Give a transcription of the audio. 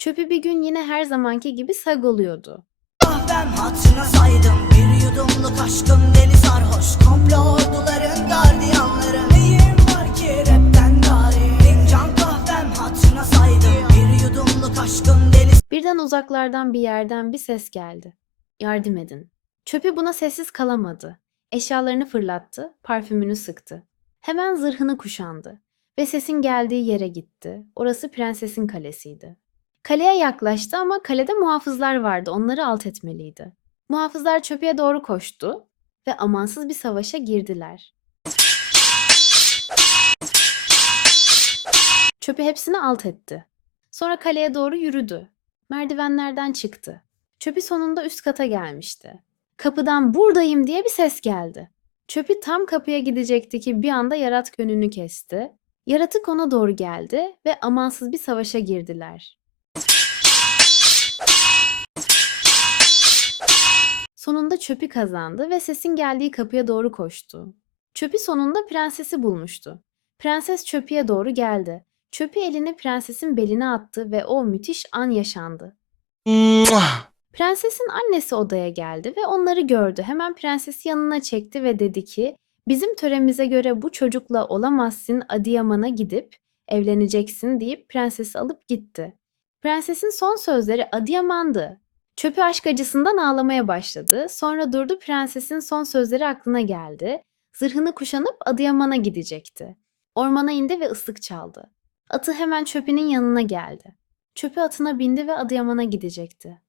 Çöpü bir gün yine her zamanki gibi sag oluyordu. Kahvem hatırına saydım Bir yudumluk aşkım deli sarhoş Komplo orduların gardiyanları Neyim var ki rapten gari Fincan kahvem hatırına saydım Bir yudumluk aşkım deli Birden uzaklardan bir yerden bir ses geldi. Yardım edin. Çöpü buna sessiz kalamadı. Eşyalarını fırlattı, parfümünü sıktı. Hemen zırhını kuşandı ve sesin geldiği yere gitti. Orası prensesin kalesiydi. Kaleye yaklaştı ama kalede muhafızlar vardı. Onları alt etmeliydi. Muhafızlar çöpüye doğru koştu ve amansız bir savaşa girdiler. Çöpü hepsini alt etti. Sonra kaleye doğru yürüdü. Merdivenlerden çıktı. Çöpü sonunda üst kata gelmişti. Kapıdan buradayım diye bir ses geldi. Çöpü tam kapıya gidecekti ki bir anda yaratık önünü kesti. Yaratık ona doğru geldi ve amansız bir savaşa girdiler. Sonunda çöpü kazandı ve sesin geldiği kapıya doğru koştu. Çöpü sonunda prensesi bulmuştu. Prenses çöpüye doğru geldi. Çöpü elini prensesin beline attı ve o müthiş an yaşandı. Prensesin annesi odaya geldi ve onları gördü. Hemen prensesi yanına çekti ve dedi ki, "Bizim töremize göre bu çocukla olamazsın, Adıyaman'a gidip evleneceksin." deyip prensesi alıp gitti. Prensesin son sözleri Adıyaman'dı. Çöpü aşk acısından ağlamaya başladı. Sonra durdu prensesin son sözleri aklına geldi. Zırhını kuşanıp Adıyaman'a gidecekti. Ormana indi ve ıslık çaldı. Atı hemen çöpünün yanına geldi. Çöpü atına bindi ve Adıyaman'a gidecekti.